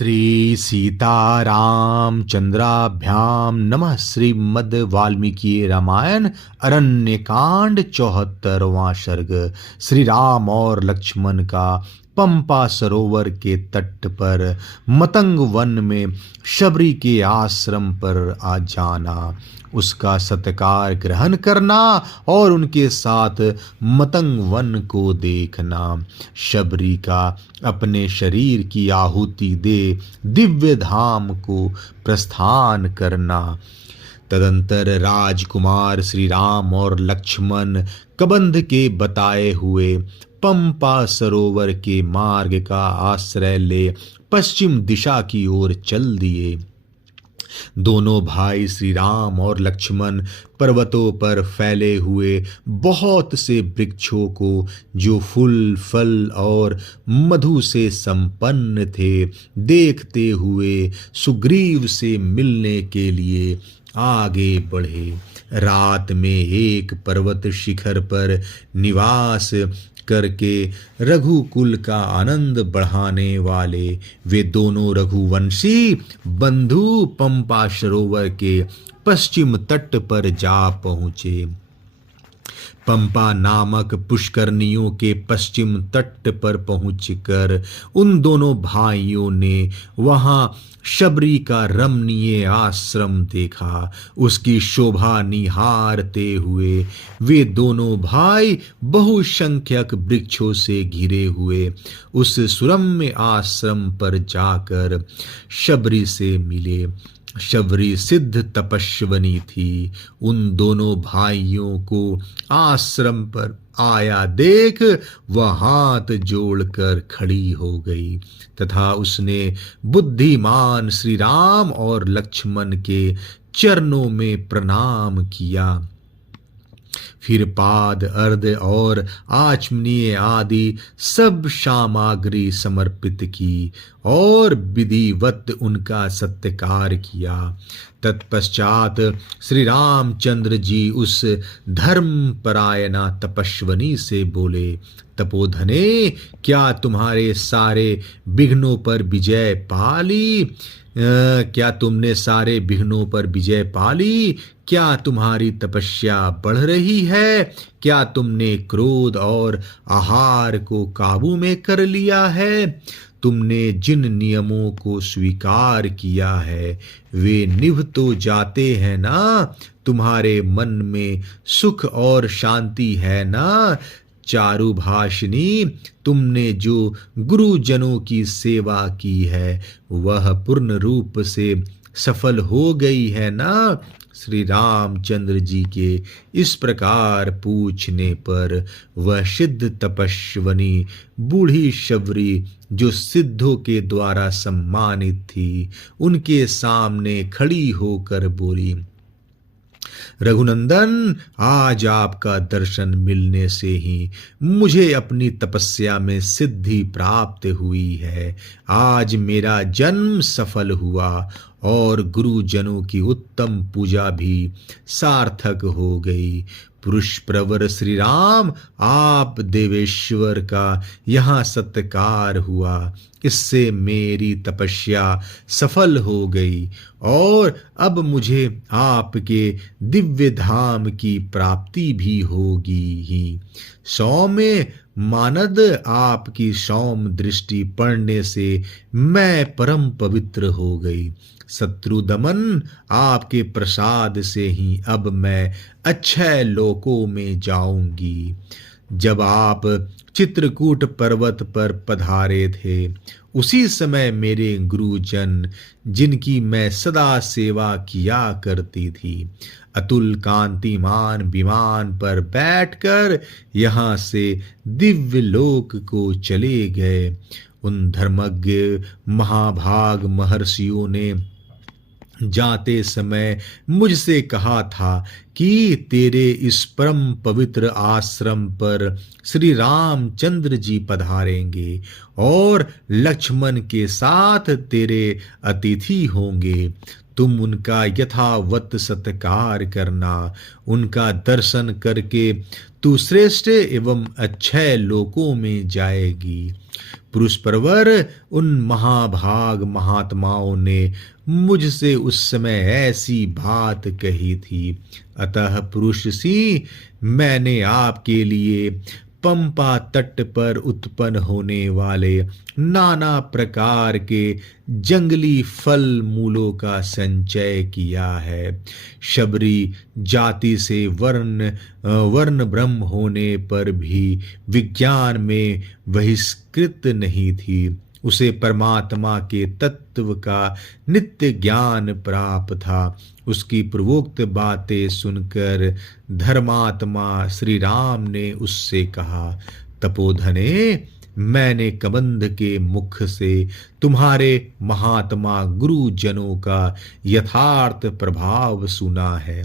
श्री सीताराम चंद्राभ्याम नमः। श्रीमद् वाल्मीकि रामायण अरण्यकांड 74वां सर्ग। श्री राम और लक्ष्मण का पंपा सरोवर के तट पर मतंग वन में शबरी के आश्रम पर आ जाना, उसका सत्कार ग्रहण करना और उनके साथ मतंग वन को देखना, शबरी का अपने शरीर की आहुति दे दिव्य धाम को प्रस्थान करना। तदंतर राजकुमार श्री राम और लक्ष्मण कबंध के बताए हुए पंपा सरोवर के मार्ग का आश्रय ले पश्चिम दिशा की ओर चल दिए। दोनों भाई श्री राम और लक्ष्मण पर्वतों पर फैले हुए बहुत से वृक्षों को, जो फूल फल और मधु से संपन्न थे, देखते हुए सुग्रीव से मिलने के लिए आगे बढ़े। रात में एक पर्वत शिखर पर निवास करके रघुकुल का आनंद बढ़ाने वाले वे दोनों रघुवंशी बंधु पंपा सरोवर के पश्चिम तट पर जा पहुँचे। पंपा नामक पुष्करनियों के पश्चिम तट पर पहुंचकर उन दोनों भाइयों ने वहां शबरी का रमणीय आश्रम देखा। उसकी शोभा निहारते हुए वे दोनों भाई बहुसंख्यक वृक्षों से घिरे हुए उस सुरम्य आश्रम पर जाकर शबरी से मिले। शबरी सिद्ध तपस्विनी थी। उन दोनों भाइयों को आश्रम पर आया देख वह हाथ जोड़कर खड़ी हो गई तथा उसने बुद्धिमान श्री राम और लक्ष्मण के चरणों में प्रणाम किया। फिर पाद अर्ध और आचमनीय आदि सब सामग्री समर्पित की और विधिवत उनका सत्कार किया। तत्पश्चात श्री रामचंद्र जी उस धर्मपरायणा तपस्विनी से बोले, तपोधने, क्या तुम्हारे सारे विघ्नों पर विजय पाली? क्या तुमने सारे विघ्नों पर विजय पाली? क्या तुम्हारी तपस्या बढ़ रही है? क्या तुमने क्रोध और आहार को काबू में कर लिया है? तुमने जिन नियमों को स्वीकार किया है वे निभ तो जाते हैं ना? तुम्हारे मन में सुख और शांति है ना? चारुभाषिनी, तुमने जो गुरुजनों की सेवा की है वह पूर्ण रूप से सफल हो गई है ना? श्री रामचंद्र जी के इस प्रकार पूछने पर वह सिद्ध तपस्विनी बूढ़ी शबरी, जो सिद्धों के द्वारा सम्मानित थी, उनके सामने खड़ी होकर बोली, रघुनंदन, आज आपका दर्शन मिलने से ही मुझे अपनी तपस्या में सिद्धि प्राप्त हुई है। आज मेरा जन्म सफल हुआ और गुरुजनों की उत्तम पूजा भी सार्थक हो गई। पुरुष प्रवर श्री राम, आप देवेश्वर का यहाँ सत्कार हुआ, इससे मेरी तपस्या सफल हो गई और अब मुझे आपके दिव्य धाम की प्राप्ति भी होगी ही। सौम्य मानद, आपकी सौम दृष्टि पड़ने से मैं परम पवित्र हो गई। शत्रु दमन, आपके प्रसाद से ही अब मैं अक्षय लोकों में जाऊंगी। जब आप चित्रकूट पर्वत पर पधारे थे उसी समय मेरे गुरुजन, जिनकी मैं सदा सेवा किया करती थी, अतुल कांतिमान विमान पर बैठकर यहाँ से दिव्य लोक को चले गए। उन धर्मज्ञ महाभाग महर्षियों ने जाते समय मुझसे कहा था कि तेरे इस परम पवित्र आश्रम पर श्री रामचंद्र जी पधारेंगे और लक्ष्मण के साथ तेरे अतिथि होंगे। तुम उनका यथावत सत्कार करना। उनका दर्शन करके तू श्रेष्ठ एवं अक्षय लोकों में जाएगी। पुरुष परवर उन महाभाग महात्माओं ने मुझसे उस समय ऐसी बात कही थी। अतः पुरुष सी मैंने आपके लिए पंपा तट पर उत्पन्न होने वाले नाना प्रकार के जंगली फल मूलों का संचय किया है। शबरी जाति से वर्ण ब्रह्म होने पर भी विज्ञान में बहिष्कृत नहीं थी। उसे परमात्मा के तत्व का नित्य ज्ञान प्राप्त था। उसकी पूर्वोक्त बातें सुनकर धर्मात्मा श्री राम ने उससे कहा, तपोधने, मैंने कबंध के मुख से तुम्हारे महात्मा गुरुजनों का यथार्थ प्रभाव सुना है।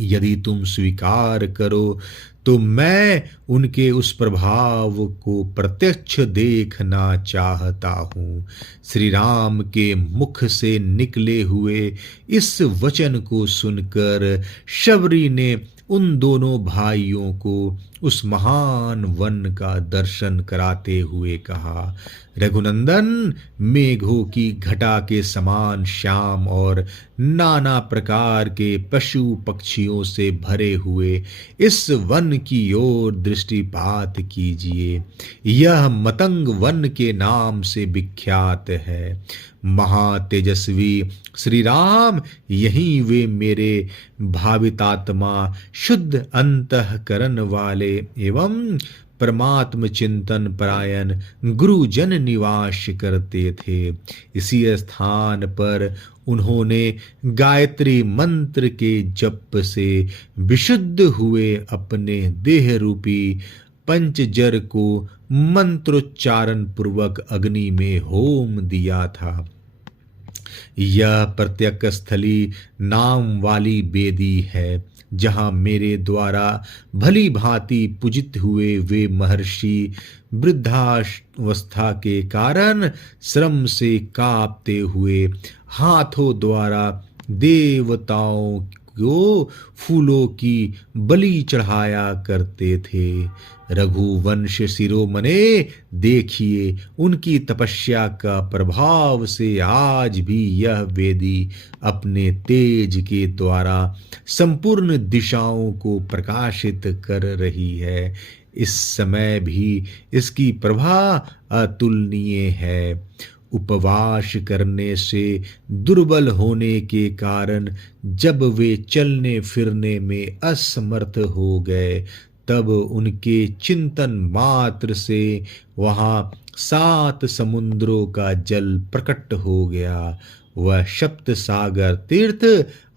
यदि तुम स्वीकार करो तो मैं उनके उस प्रभाव को प्रत्यक्ष देखना चाहता हूँ। श्री राम के मुख से निकले हुए इस वचन को सुनकर शबरी ने उन दोनों भाइयों को उस महान वन का दर्शन कराते हुए कहा, रघुनंदन, मेघों की घटा के समान श्याम और नाना प्रकार के पशु पक्षियों से भरे हुए इस वन की ओर दृष्टिपात कीजिए। यह मतंग वन के नाम से विख्यात है। महातेजस्वी श्री राम यहीं वे मेरे भावितात्मा शुद्ध अंतःकरण वाले एवं परमात्म चिंतन परायण गुरुजन निवास करते थे। इसी स्थान पर उन्होंने गायत्री मंत्र के जप से विशुद्ध हुए अपने देह रूपी पंचजर को मंत्रोच्चारण पूर्वक अग्नि में होम दिया था। यह प्रत्यक स्थली नाम वाली वेदी है, जहाँ मेरे द्वारा भली भांति पूजित हुए वे महर्षि वृद्धावस्था के कारण श्रम से कांपते हुए हाथों द्वारा देवताओं को फूलों की बलि चढ़ाया करते थे। रघुवंश शिरोमणे, देखिए, उनकी तपस्या का प्रभाव से आज भी यह वेदी अपने तेज के द्वारा संपूर्ण दिशाओं को प्रकाशित कर रही है। इस समय भी इसकी प्रभा अतुलनीय है। उपवास करने से दुर्बल होने के कारण जब वे चलने फिरने में असमर्थ हो गए, तब उनके चिंतन मात्र से वहाँ 7 समुद्रों का जल प्रकट हो गया। वह सप्त सागर तीर्थ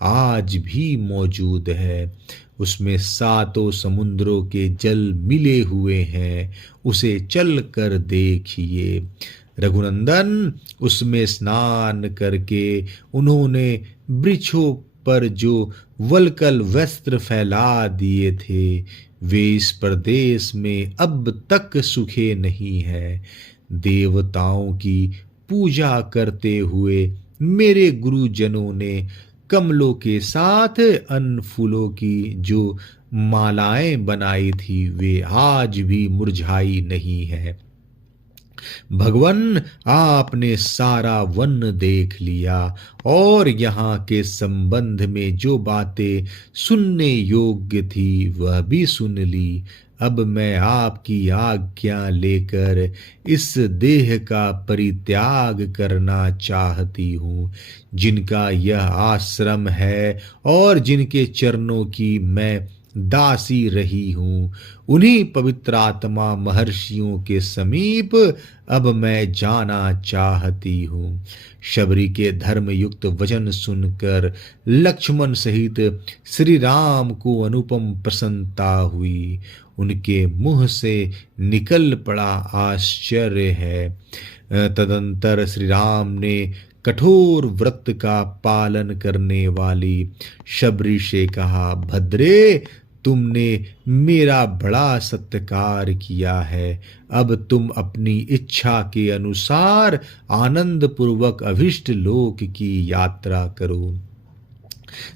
आज भी मौजूद है। उसमें 7 समुद्रों के जल मिले हुए हैं। उसे चल कर देखिए। रघुनंदन, उसमें स्नान करके उन्होंने वृक्षों पर जो वल्कल वस्त्र फैला दिए थे, वे इस प्रदेश में अब तक सूखे नहीं है। देवताओं की पूजा करते हुए मेरे गुरुजनों ने कमलों के साथ अन्य फूलों की जो मालाएं बनाई थी, वे आज भी मुरझाई नहीं है। भगवान, आपने सारा वन देख लिया और यहाँ के संबंध में जो बातें सुनने योग्य थी वह भी सुन ली। अब मैं आपकी आज्ञा लेकर इस देह का परित्याग करना चाहती हूँ। जिनका यह आश्रम है और जिनके चरणों की मैं दासी रही हूँ, उन्हीं पवित्रात्मा महर्षियों के समीप अब मैं जाना चाहती हूँ। शबरी के धर्म युक्त वचन सुनकर लक्ष्मण सहित श्री राम को अनुपम प्रसन्नता हुई। उनके मुंह से निकल पड़ा आश्चर्य है। तदंतर श्री राम ने कठोर व्रत का पालन करने वाली शबरी से कहा, भद्रे, तुमने मेरा बड़ा सत्कार किया है। अब तुम अपनी इच्छा के अनुसार आनंद पूर्वक अभिष्ट लोक की यात्रा करो।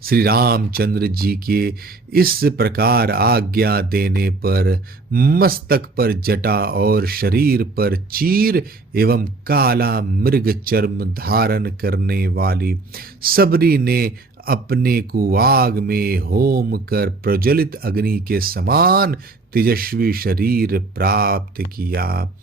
श्री रामचंद्र जी के इस प्रकार आज्ञा देने पर मस्तक पर जटा और शरीर पर चीर एवं काला मृग चर्म धारण करने वाली सबरी ने अपने को आग में होम कर प्रज्वलित अग्नि के समान तेजस्वी शरीर प्राप्त किया।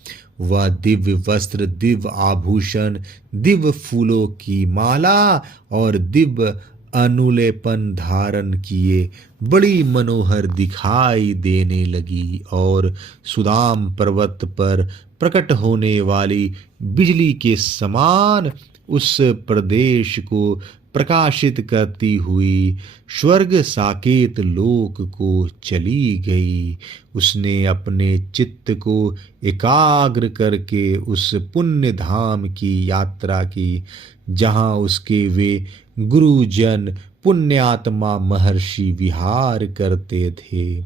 वह दिव्य वस्त्र, दिव्य आभूषण, दिव्य फूलों की माला और दिव्य अनुलेपन धारण किए बड़ी मनोहर दिखाई देने लगी और सुदाम पर्वत पर प्रकट होने वाली बिजली के समान उस प्रदेश को प्रकाशित करती हुई स्वर्ग साकेत लोक को चली गई। उसने अपने चित्त को एकाग्र करके उस पुण्य धाम की यात्रा की जहाँ उसके वे गुरुजन पुण्यात्मा महर्षि विहार करते थे।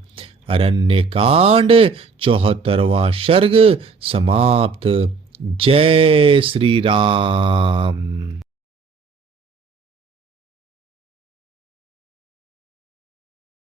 अरण्य कांड 74वां सर्ग समाप्त। जय श्री राम।